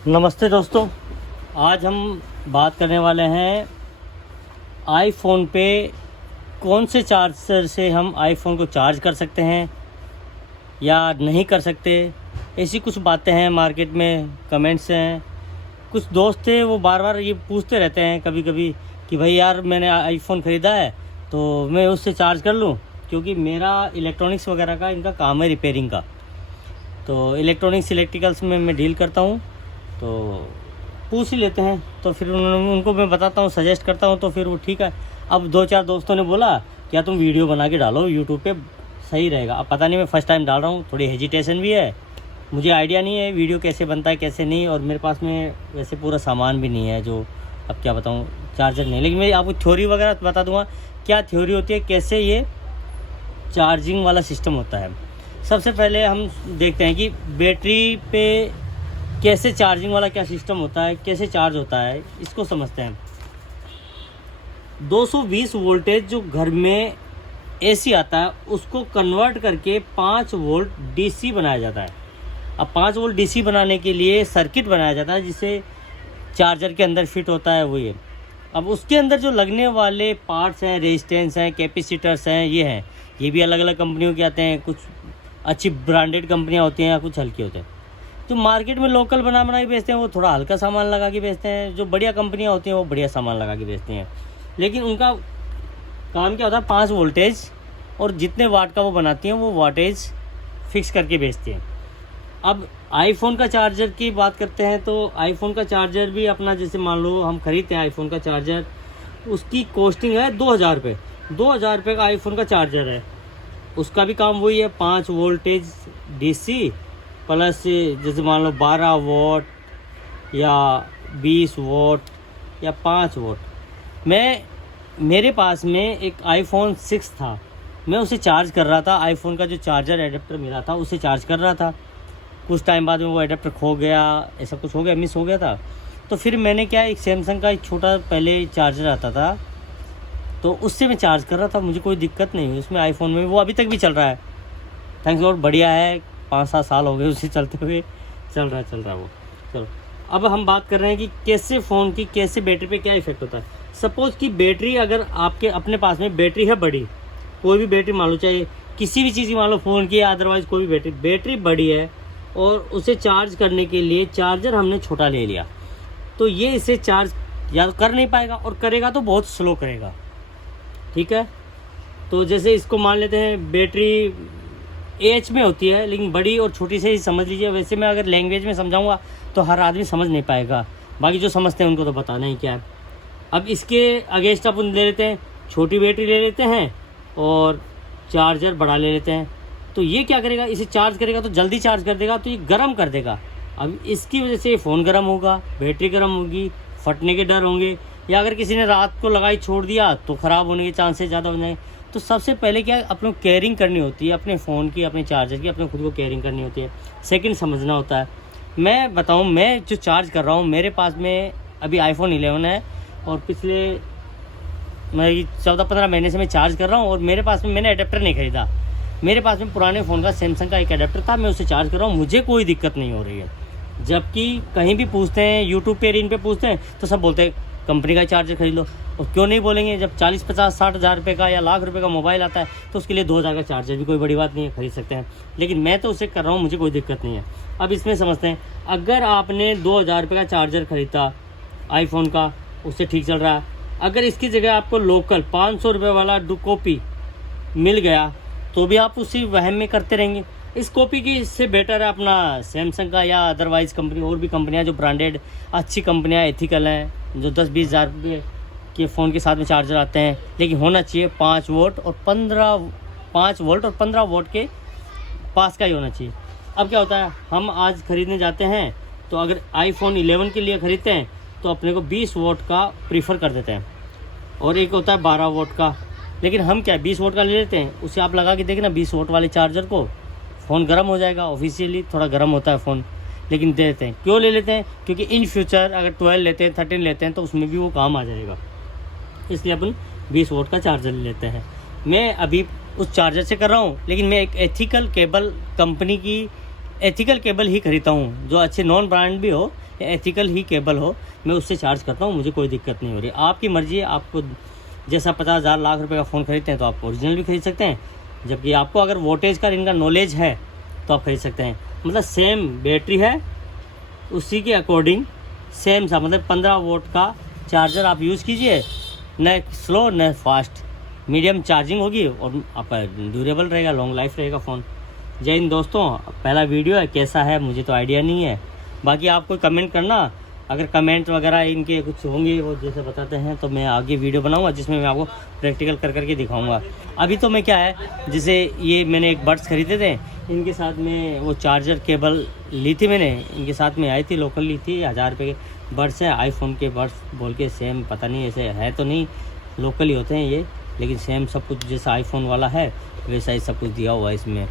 नमस्ते दोस्तों, आज हम बात करने वाले हैं आईफोन पे कौन से चार्जर से हम आईफोन को चार्ज कर सकते हैं या नहीं कर सकते। ऐसी कुछ बातें हैं, मार्केट में कमेंट्स हैं। कुछ दोस्त थे वो बार बार ये पूछते रहते हैं कभी कभी कि भाई यार मैंने आईफोन ख़रीदा है तो मैं उससे चार्ज कर लूँ, क्योंकि मेरा इलेक्ट्रॉनिक्स वगैरह का इनका काम है, रिपेयरिंग का। तो इलेक्ट्रॉनिक्स इलेक्ट्रिकल्स में मैं डील करता हूँ, तो पूछ ही लेते हैं। तो फिर उनको मैं बताता हूँ, सजेस्ट करता हूँ, तो फिर वो ठीक है। अब 2-4 दोस्तों ने बोला क्या तुम वीडियो बना के डालो यूट्यूब पे, सही रहेगा। अब पता नहीं, मैं फ़र्स्ट टाइम डाल रहा हूँ, थोड़ी हेजिटेशन भी है, मुझे आइडिया नहीं है वीडियो कैसे बनता है कैसे नहीं, और मेरे पास में वैसे पूरा सामान भी नहीं है जो अब क्या बताऊँ, चार्जर नहीं। लेकिन मैं आपको थ्योरी वगैरह बता दूँगा, क्या थ्योरी होती है, कैसे ये चार्जिंग वाला सिस्टम होता है। सबसे पहले हम देखते हैं कि बैटरी पे कैसे चार्जिंग वाला क्या सिस्टम होता है, कैसे चार्ज होता है, इसको समझते हैं। 220 वोल्टेज जो घर में एसी आता है उसको कन्वर्ट करके 5 वोल्ट डीसी बनाया जाता है। अब 5 वोल्ट डीसी बनाने के लिए सर्किट बनाया जाता है जिसे चार्जर के अंदर फिट होता है वो ये। अब उसके अंदर जो लगने वाले पार्ट्स हैं, रेजिस्टेंस हैं, कैपेसिटर्स हैं, ये भी अलग अलग कंपनियों के आते हैं। कुछ अच्छी ब्रांडेड कंपनियां होती हैं या कुछ हल्के होते हैं। जो मार्केट में लोकल बना के बेचते हैं वो थोड़ा हल्का सामान लगा के बेचते हैं। जो बढ़िया कंपनियां होती हैं वो बढ़िया सामान लगा के बेचती हैं। लेकिन उनका काम क्या होता है, 5 वोल्टेज और जितने वाट का वो बनाती हैं वो वाटेज फिक्स करके बेचती हैं। अब आईफोन का चार्जर की बात करते हैं तो आईफोन का चार्जर भी अपना, जैसे मान लो हम खरीदते हैं आईफोन का चार्जर, उसकी कॉस्टिंग है 2000 रुपये। 2000 रुपये का आईफोन का चार्जर है। उसका भी काम वही है, 5 वोल्टेज डीसी प्लस जैसे मान लो 12 वोट या 20 वोट या 5 वोट। मेरे पास में एक आईफोन 6 था, मैं उसे चार्ज कर रहा था। आईफोन का जो चार्जर एडेप्टर मिला था उसे चार्ज कर रहा था। कुछ टाइम बाद में वो एडेप्टर खो गया, ऐसा कुछ हो गया, मिस हो गया था। तो फिर मैंने क्या, एक सैमसंग का एक छोटा पहले चार्जर आता था तो उससे मैं चार्ज कर रहा था, मुझे कोई दिक्कत नहीं हुई उसमें। आईफोन में वो अभी तक भी चल रहा है, थैंक्स गॉड, बढ़िया है। 5-7 साल हो गए उसे चलते हुए, चल रहा है वो। चलो, अब हम बात कर रहे हैं कि कैसे फ़ोन की कैसे बैटरी पे क्या इफेक्ट होता है। सपोज़ कि बैटरी, अगर आपके अपने पास में बैटरी है बड़ी, कोई भी बैटरी मान लो, चाहे किसी भी चीज़ की मान लो, फ़ोन की या अदरवाइज़ कोई भी बैटरी बड़ी है और उसे चार्ज करने के लिए चार्जर हमने छोटा ले लिया, तो ये इसे चार्ज या तो कर नहीं पाएगा, और करेगा तो बहुत स्लो करेगा। ठीक है, तो जैसे इसको मान लेते हैं बैटरी एच में होती है, लेकिन बड़ी और छोटी से ही समझ लीजिए। वैसे मैं अगर लैंग्वेज में समझाऊंगा तो हर आदमी समझ नहीं पाएगा, बाकी जो समझते हैं उनको तो बताना ही क्या है। अब इसके अगेंस्ट अपन ले लेते हैं छोटी बैटरी ले लेते हैं और चार्जर बड़ा ले लेते हैं। तो ये क्या करेगा, इसे चार्ज करेगा तो जल्दी चार्ज कर देगा, तो ये गर्म कर देगा। अब इसकी वजह से फ़ोन गर्म होगा, बैटरी गर्म होगी, फटने के डर होंगे, या अगर किसी ने रात को लगाई छोड़ दिया तो ख़राब होने के चांसेस ज़्यादा हो जाएंगे। तो सबसे पहले क्या, अपने केयरिंग करनी होती है, अपने फ़ोन की, अपने चार्जर की, अपने खुद को केयरिंग करनी होती है। सेकंड समझना होता है। मैं बताऊं, मैं जो चार्ज कर रहा हूं, मेरे पास में अभी आईफोन 11 है और पिछले मैं 14-15 महीने से मैं चार्ज कर रहा हूं, और मेरे पास में मैंने अडेप्टर नहीं खरीदा। मेरे पास में पुराने फ़ोन का सैमसंग का एक अडेप्टर था, मैं उसे चार्ज कर रहा हूँ, मुझे कोई दिक्कत नहीं हो रही है। जबकि कहीं भी पूछते हैं, यूट्यूब पे इन पे पूछते हैं तो सब बोलते हैं कंपनी का चार्जर खरीद लो। और क्यों नहीं बोलेंगे, जब 40-50-60 हज़ार रुपये का या लाख रुपए का मोबाइल आता है तो उसके लिए 2000 का चार्जर भी कोई बड़ी बात नहीं है, खरीद सकते हैं। लेकिन मैं तो उसे कर रहा हूँ, मुझे कोई दिक्कत नहीं है। अब इसमें समझते हैं, अगर आपने 2000 रुपये का चार्जर खरीदा आईफोन का, उससे ठीक चल रहा है, अगर इसकी जगह आपको लोकल 500 रुपये वाला कॉपी मिल गया तो भी आप उसी वहम में करते रहेंगे। इस कॉपी की इससे बेटर है अपना सैमसंग का या अदरवाइज़ कंपनी, और भी कंपनियां जो ब्रांडेड अच्छी कंपनियां एथिकल हैं, जो 10-20 हज़ार रुपये के फ़ोन के साथ में चार्जर आते हैं। लेकिन होना चाहिए 5 वोल्ट और 15 वोल्ट के पास का ही होना चाहिए। अब क्या होता है, हम आज ख़रीदने जाते हैं तो अगर आईफोन 11 के लिए ख़रीदते हैं तो अपने को 20 वोट का प्रीफर कर देते हैं, और एक होता है 12 वोट का। लेकिन हम क्या 20 वोट का ले लेते हैं, उसे आप लगा के देखना 20 वोट वाले चार्जर को, फ़ोन गर्म हो जाएगा। ऑफिशियली थोड़ा गर्म होता है फ़ोन, लेकिन दे देते हैं। क्यों ले लेते हैं, क्योंकि इन फ्यूचर अगर 12 लेते हैं, 13 लेते हैं तो उसमें भी वो काम आ जाएगा, इसलिए अपन 20 वोट का चार्जर ले लेते हैं। मैं अभी उस चार्जर से कर रहा हूँ, लेकिन मैं एक एथिकल केबल कंपनी की एथिकल केबल ही खरीदता हूँ, जो अच्छे नॉन ब्रांड भी हो, एथिकल ही केबल हो, मैं उससे चार्ज करता हूँ, मुझे कोई दिक्कत नहीं हो रही। आपकी मर्ज़ी है, आपको जैसा 50,000 लाख रुपए का फ़ोन खरीदते हैं तो आप ओरिजिनल भी खरीद सकते हैं, जबकि आपको अगर वोल्टेज का इनका नॉलेज है तो आप खरीद सकते हैं। मतलब सेम बैटरी है, उसी के अकॉर्डिंग सेम सा, मतलब 15 वोल्ट का चार्जर आप यूज़ कीजिए, न स्लो न फास्ट, मीडियम चार्जिंग होगी और आपका ड्यूरेबल रहेगा, लॉन्ग लाइफ रहेगा फ़ोन। जय हिंद दोस्तों, पहला वीडियो है, कैसा है मुझे तो आइडिया नहीं है, बाकी आप कोई कमेंट करना, अगर कमेंट वगैरह इनके कुछ होंगे वो जैसे बताते हैं तो मैं आगे वीडियो बनाऊंगा जिसमें मैं आपको प्रैक्टिकल कर करके दिखाऊंगा। अभी तो मैं क्या है, जैसे ये मैंने एक बड्स खरीदे थे, इनके साथ में वो चार्जर केबल ली थी मैंने, इनके साथ में आई थी, लोकल ली थी, 1000 रुपये के बड्स हैं, आईफोन के बड्स बोल के सेम, पता नहीं ऐसे है तो नहीं, लोकल ही होते हैं ये, लेकिन सेम सब कुछ जैसा आईफोन वाला है वैसा ही सब कुछ दिया हुआ है इसमें।